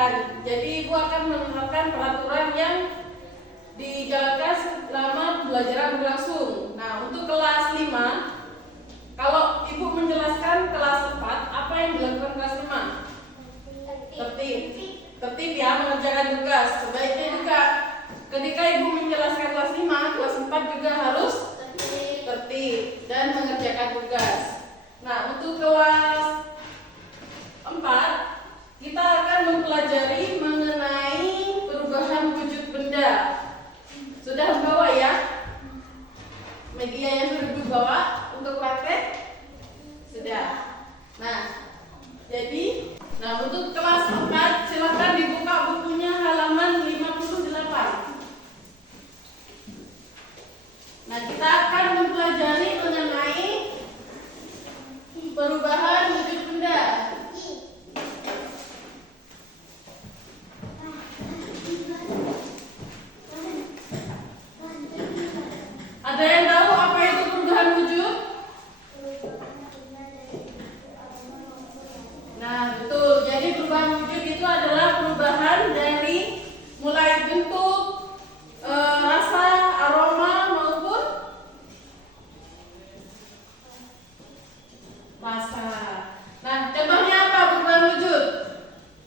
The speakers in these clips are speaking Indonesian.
pilihan. Jadi Ibu akan menerapkan peraturan yang dijalankan selama pembelajaran berlangsung. Nah, untuk kelas 5, kalau Ibu menjelaskan kelas 4, apa yang dilakukan kelas 5? Tertib ya, mengerjakan tugas. Sebaiknya juga ketika Ibu menjelaskan kelas 5, kelas 4 juga harus tertib dan mengerjakan tugas. Nah, untuk kelas 4, kita akan mempelajari mengenai perubahan wujud benda. Sudah membawa ya? Media yang sudah dibawa untuk praktek? Sudah. Nah, untuk kelas 4 silakan dibuka bukunya halaman 58. Nah, kita akan mempelajari mengenai perubahan wujud benda. Ada yang tahu apa itu perubahan wujud? Nah, betul. Jadi perubahan wujud itu adalah perubahan dari mulai bentuk, rasa, aroma maupun rasa. Nah, contohnya apa perubahan wujud?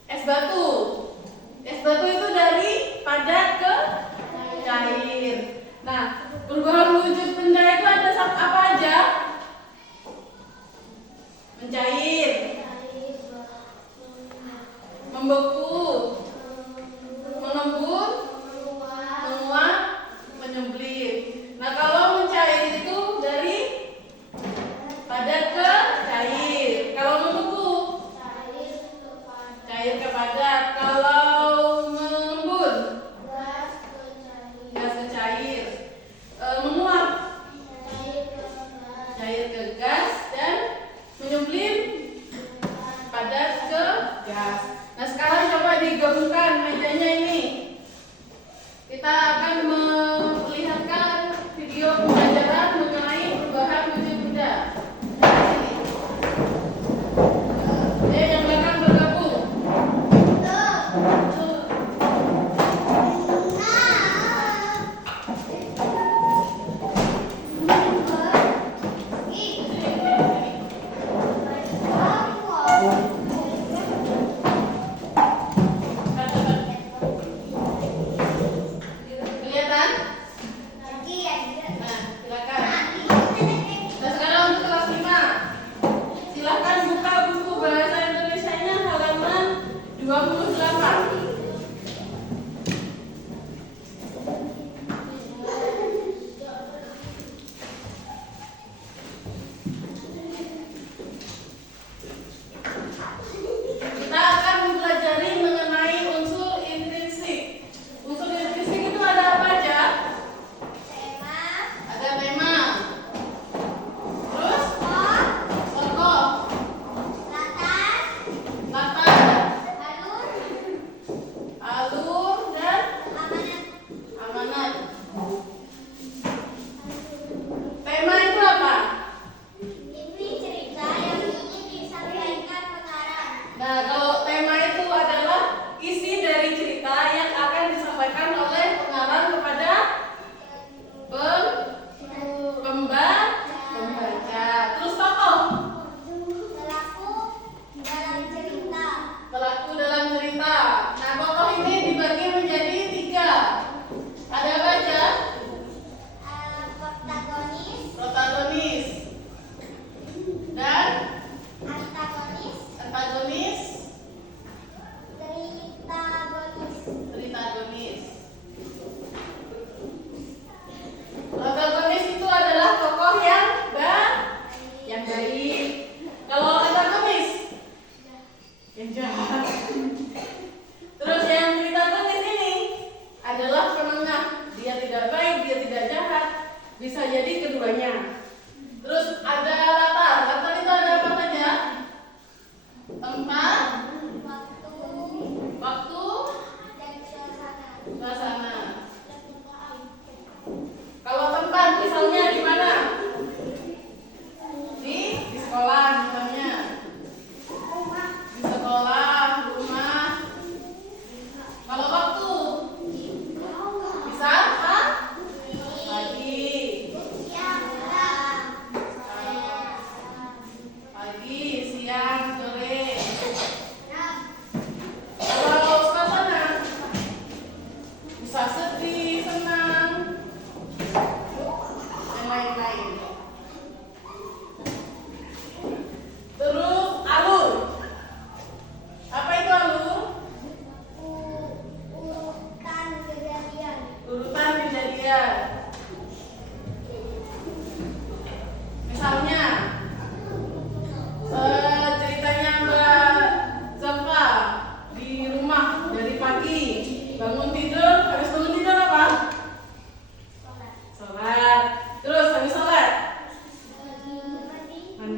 Es batu. Es batu itu dari padat ke cair. Nah, perubahan wujud benda itu ada apa aja? Mencair, membeku, mengembun, menguap, menyembelih. Nah, kalau mencair itu dari padat ke cair. Kalau membeku, cair ke padat. Kalau mengembun, gas ke cair. Menguap, cair ke gas, dan menyembelih padat ke gas. Nah, sekarang coba digabungkan mejanya ini. Kita akan memperlihatkan video pembelajaran mengenai perubahan wujud benda. Yang belakang bergabung. Kelihatan?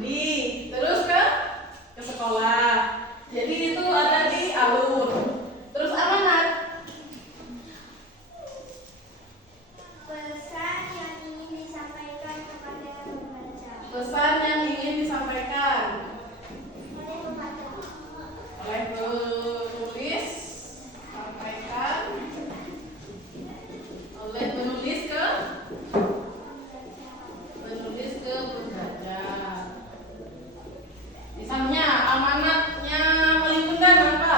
mandi, terus ke sekolah. Jadi itu ada di alur. Terus amanat. Pesan yang ingin disampaikan kepada pembaca. Pesan yang ingin disampaikan Oleh pembaca. oleh penulis, sampaikan oleh penulis ke pembaca. Misalnya amanatnya Wali Bundan apa?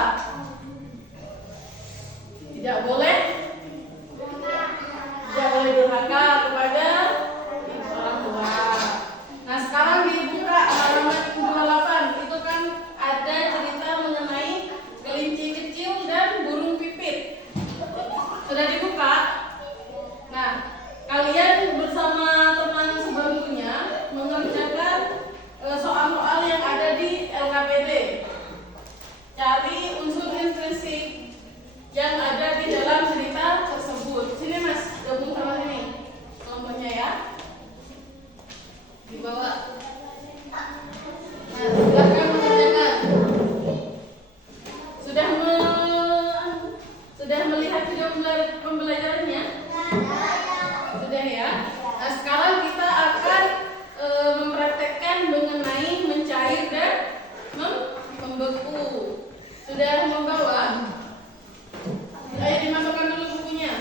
Tidak boleh durhaka kepada orang tua. Nah, sekarang dibuka halaman 28. Itu kan ada cerita mengenai kelinci kecil dan burung pipit. Sudah dibuka? Nah, kalian bersama teman sebangkunya mengerjakan soal-soal yang ada di LKPD. Cari unsur intrinsik yang ada di dalam cerita tersebut. Sini Mas, gabung sama sini kelompoknya ya. Dibawa. Nah, silakan mengerjakan. Sudah melihat video pembelajarannya? Sudah ya. Nah, sekarang kita akan mempraktekkan mengenai mencair dan membeku. Sudah membawa? Ayo dimasukkan dulu bukunya.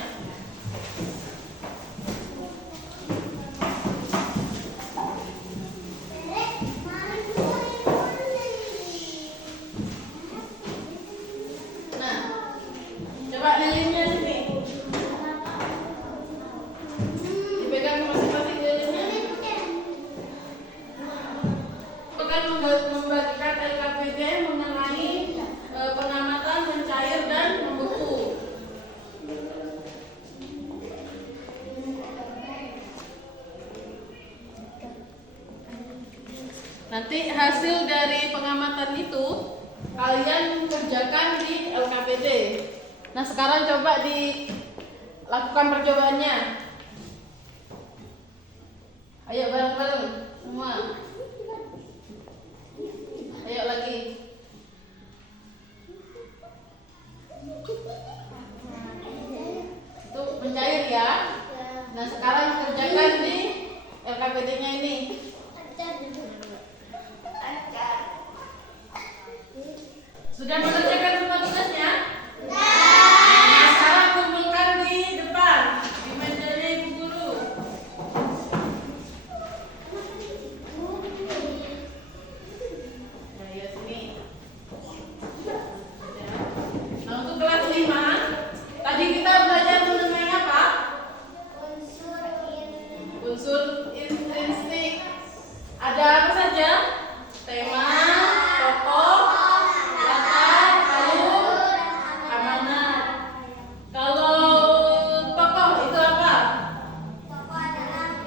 Nah, coba lilinnya sini. Dipegang masing-masing lilinnya. Akan membagikan LKPD mengenai pengamatan mencair dan membeku. Nanti hasil dari pengamatan itu kalian kerjakan di LKPD. Nah, sekarang coba dilakukan percobaannya. Ayo bareng-bareng semua. Ayo lagi. Itu mencair ya. Nah, sekarang kerjakan di LKPD-nya ini. Sudah mengerjakan semua tugasnya? Nah, sekarang kumpulkan di depan di mejanya Ibu Guru. Nah, ya sini. Nah, untuk kelas 5 tadi kita belajar mengenai apa? Unsur intrinsik. Ada apa saja? Tema, tokoh, latar, alur, amanat. Kalau tokoh itu apa? Tokoh adalah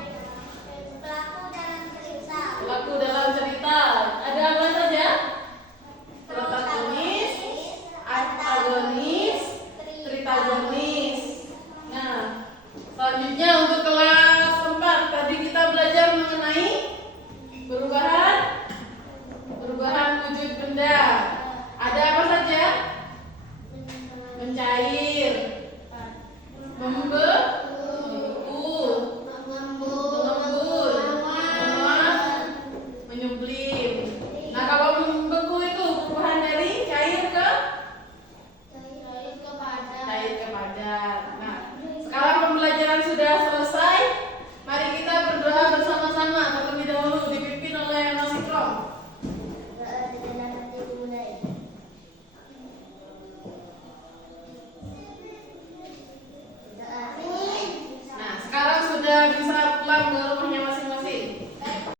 Pelaku dalam cerita. Ada apa saja? Protagonis, antagonis, tritagonis. Nah, selanjutnya untuk kelas 4 tadi kita belajar mengenai perubahan wujud benda. Ada apa saja? Mencair, membeku, mengembun, menguap, menyublim. Nah, kalau membeku itu perubahan dari cair ke padat.